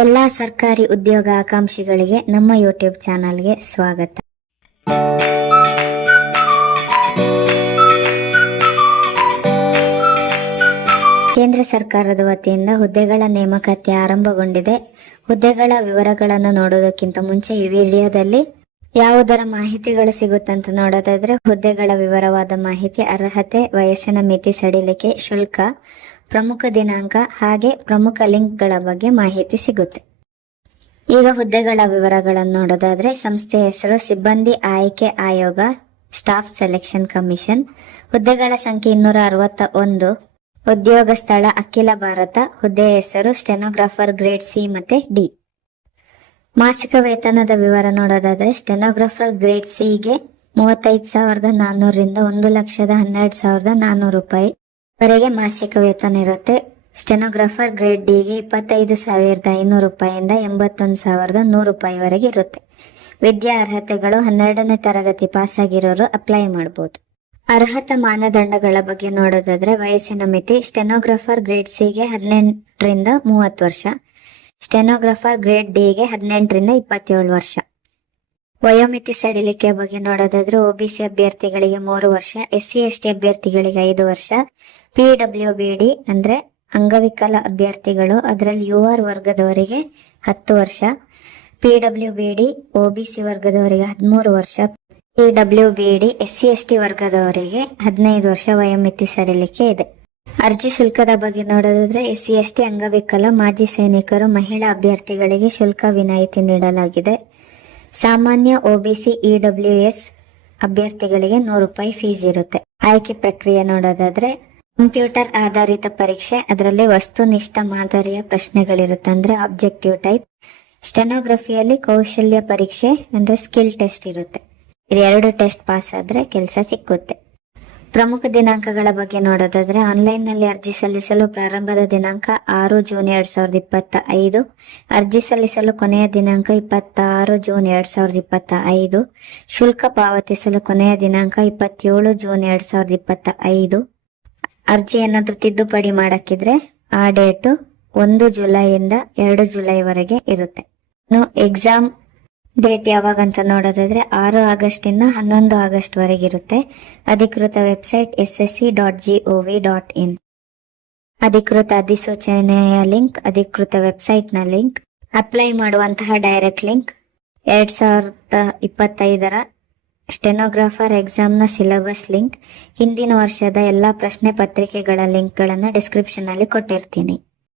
ಎಲ್ಲ ಸರ್ಕಾರಿ ಉದ್ಯೋಗ ಆಕಾಂಕ್ಷಿಗಳಿಗೆ ನಮ್ಮ ಯೂಟ್ಯೂಬ್ ಚಾನಲ್ಗೆ ಸ್ವಾಗತ. ಕೇಂದ್ರ ಸರ್ಕಾರದ ವತಿಯಿಂದ ಹುದ್ದೆಗಳ ನೇಮಕಾತಿ ಆರಂಭಗೊಂಡಿದೆ. ಹುದ್ದೆಗಳ ವಿವರಗಳನ್ನು ನೋಡೋದಕ್ಕಿಂತ ಮುಂಚೆ ಈ ವಿಡಿಯೋದಲ್ಲಿ ಯಾವುದರ ಮಾಹಿತಿಗಳು ಸಿಗುತ್ತಂತ ನೋಡೋದಾದ್ರೆ, ಹುದ್ದೆಗಳ ವಿವರವಾದ ಮಾಹಿತಿ, ಅರ್ಹತೆ, ವಯಸ್ಸಿನ ಮಿತಿ ಸಡಿಲಿಕೆ, ಶುಲ್ಕ, ಪ್ರಮುಖ ದಿನಾಂಕ ಹಾಗೆ ಪ್ರಮುಖ ಲಿಂಕ್ಗಳ ಬಗ್ಗೆ ಮಾಹಿತಿ ಸಿಗುತ್ತೆ. ಈಗ ಹುದ್ದೆಗಳ ವಿವರಗಳನ್ನು ನೋಡೋದಾದ್ರೆ, ಸಂಸ್ಥೆಯ ಹೆಸರು ಸಿಬ್ಬಂದಿ ಆಯ್ಕೆ ಆಯೋಗ, ಸ್ಟಾಫ್ ಸೆಲೆಕ್ಷನ್ ಕಮಿಷನ್. ಹುದ್ದೆಗಳ ಸಂಖ್ಯೆ 261. ಉದ್ಯೋಗ ಸ್ಥಳ ಅಖಿಲ ಭಾರತ. ಹುದ್ದೆಯ ಹೆಸರು ಸ್ಟೆನೋಗ್ರಾಫರ್ ಗ್ರೇಡ್ ಸಿ ಮತ್ತೆ ಡಿ. ಮಾಸಿಕ ವೇತನದ ವಿವರ ನೋಡೋದಾದ್ರೆ, ಸ್ಟೆನೋಗ್ರಾಫರ್ ಗ್ರೇಡ್ ಸಿಗೆ 35,400 ರಿಂದ 1,12,400 ರೂಪಾಯಿ ವರೆಗೆ ಮಾಸಿಕ ವೇತನ ಇರುತ್ತೆ. ಸ್ಟೆನೋಗ್ರಾಫರ್ ಗ್ರೇಡ್ ಡಿಗೆ 25,500 ರೂಪಾಯಿಯಿಂದ 81,100 ರೂಪಾಯಿ ವರೆಗೆ ಇರುತ್ತೆ. ವಿದ್ಯಾ ಅರ್ಹತೆಗಳು 12ನೇ ತರಗತಿ ಪಾಸ್ ಆಗಿರೋರು ಅಪ್ಲೈ ಮಾಡಬಹುದು. ಅರ್ಹತಾ ಮಾನದಂಡಗಳ ಬಗ್ಗೆ ನೋಡೋದಾದ್ರೆ, ವಯಸ್ಸಿನ ಮಿತಿ ಸ್ಟೆನೋಗ್ರಾಫರ್ ಗ್ರೇಡ್ ಸಿಗೆ 18 ರಿಂದ 30 ವರ್ಷ, ಸ್ಟೆನೋಗ್ರಾಫರ್ ಗ್ರೇಡ್ ಡಿಗೆ 18 ರಿಂದ 27 ವರ್ಷ. ವಯೋಮಿತಿ ಸಡಿಲಿಕೆ ಬಗ್ಗೆ ನೋಡೋದಾದ್ರೆ, ಒಬಿಸಿ ಅಭ್ಯರ್ಥಿಗಳಿಗೆ 3 ವರ್ಷ, SC ST ಅಭ್ಯರ್ಥಿಗಳಿಗೆ 5 ವರ್ಷ, PWBD ಅಂದ್ರೆ ಅಂಗವಿಕಲ ಅಭ್ಯರ್ಥಿಗಳು ಅದರಲ್ಲಿ UR ವರ್ಗದವರಿಗೆ 10 ವರ್ಷ, PWBD OBC ವರ್ಗದವರಿಗೆ 13 ವರ್ಷ, PWBD SC ST ವರ್ಗದವರಿಗೆ 15 ವರ್ಷ ವಯೋಮಿತಿ ಸಡಿಲಿಕೆ ಇದೆ. ಅರ್ಜಿ ಶುಲ್ಕದ ಬಗ್ಗೆ ನೋಡೋದಾದ್ರೆ, SC ST ಅಂಗವಿಕಲ ಮಾಜಿ ಸೈನಿಕರು ಮಹಿಳಾ ಅಭ್ಯರ್ಥಿಗಳಿಗೆ ಶುಲ್ಕ ವಿನಾಯಿತಿ ನೀಡಲಾಗಿದೆ. ಸಾಮಾನ್ಯ OBC EWS ಅಭ್ಯರ್ಥಿಗಳಿಗೆ 100 ರೂಪಾಯಿ ಫೀಸ್ ಇರುತ್ತೆ. ಆಯ್ಕೆ ಪ್ರಕ್ರಿಯೆ ನೋಡೋದಾದ್ರೆ, ಕಂಪ್ಯೂಟರ್ ಆಧಾರಿತ ಪರೀಕ್ಷೆ, ಅದರಲ್ಲಿ ವಸ್ತುನಿಷ್ಠ ಮಾದರಿಯ ಪ್ರಶ್ನೆಗಳಿರುತ್ತೆ ಅಂದ್ರೆ ಆಬ್ಜೆಕ್ಟಿವ್ ಟೈಪ್. ಸ್ಟೆನೋಗ್ರಫಿಯಲ್ಲಿ ಕೌಶಲ್ಯ ಪರೀಕ್ಷೆ ಅಂದ್ರೆ ಸ್ಕಿಲ್ ಟೆಸ್ಟ್ ಇರುತ್ತೆ. ಇದು 2 ಟೆಸ್ಟ್ ಪಾಸ್ ಆದ್ರೆ ಕೆಲಸ ಸಿಕ್ಕುತ್ತೆ. ಪ್ರಮುಖ ದಿನಾಂಕಗಳ ಬಗ್ಗೆ ನೋಡೋದಾದ್ರೆ, ಆನ್ಲೈನ್ ನಲ್ಲಿ ಅರ್ಜಿ ಸಲ್ಲಿಸಲು ಪ್ರಾರಂಭದ ದಿನಾಂಕ 6 ಜೂನ್ 2025. ಅರ್ಜಿ ಸಲ್ಲಿಸಲು ಕೊನೆಯ ದಿನಾಂಕ 26 ಜೂನ್ 2025. ಶುಲ್ಕ ಪಾವತಿಸಲು ಕೊನೆಯ ದಿನಾಂಕ 27 ಜೂನ್ 2025. ಅರ್ಜಿ ಏನಾದ್ರೂ ತಿದ್ದುಪಡಿ ಮಾಡಕ್ಕಿದ್ರೆ ಆ ಡೇಟು 1 ಜುಲೈಯಿಂದ 2 ಜುಲೈ ವರೆಗೆ ಇರುತ್ತೆ. ಎಕ್ಸಾಮ್ ಡೇಟ್ ಯಾವಾಗಂತ ನೋಡೋದಾದ್ರೆ, 6 ಆಗಸ್ಟ್ ಇಂದ 11 ಆಗಸ್ಟ್ ವರೆಗೆ ಇರುತ್ತೆ. ಅಧಿಕೃತ ವೆಬ್ಸೈಟ್ ssc.gov.in. ಅಧಿಕೃತ ಅಧಿಸೂಚನೆಯ ಲಿಂಕ್, ಅಧಿಕೃತ ವೆಬ್ಸೈಟ್ ನ ಲಿಂಕ್, ಅಪ್ಲೈ ಮಾಡುವಂತಹ ಡೈರೆಕ್ಟ್ ಲಿಂಕ್, 2025ರ ಸ್ಟೆನೋಗ್ರಾಫರ್ ಎಕ್ಸಾಮ್ ನ ಸಿಲೆಬಸ್ ಲಿಂಕ್, ಹಿಂದಿನ ವರ್ಷದ ಎಲ್ಲಾ ಪ್ರಶ್ನೆ ಪತ್ರಿಕೆಗಳ ಲಿಂಕ್ ಗಳನ್ನ ಡಿಸ್ಕ್ರಿಪ್ಷನ್ ಅಲ್ಲಿ ಕೊಟ್ಟಿರ್ತೀನಿ.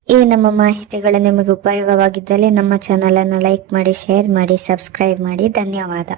ಈ ನಮ್ಮ ಮಾಹಿತಿಗಳು ನಿಮಗೆ ಉಪಯೋಗವಾಗಿದ್ದಲ್ಲಿ ನಮ್ಮ ಚಾನಲ್ ಅನ್ನು ಲೈಕ್ ಮಾಡಿ, ಶೇರ್ ಮಾಡಿ, ಸಬ್ಸ್ಕ್ರೈಬ್ ಮಾಡಿ. ಧನ್ಯವಾದ.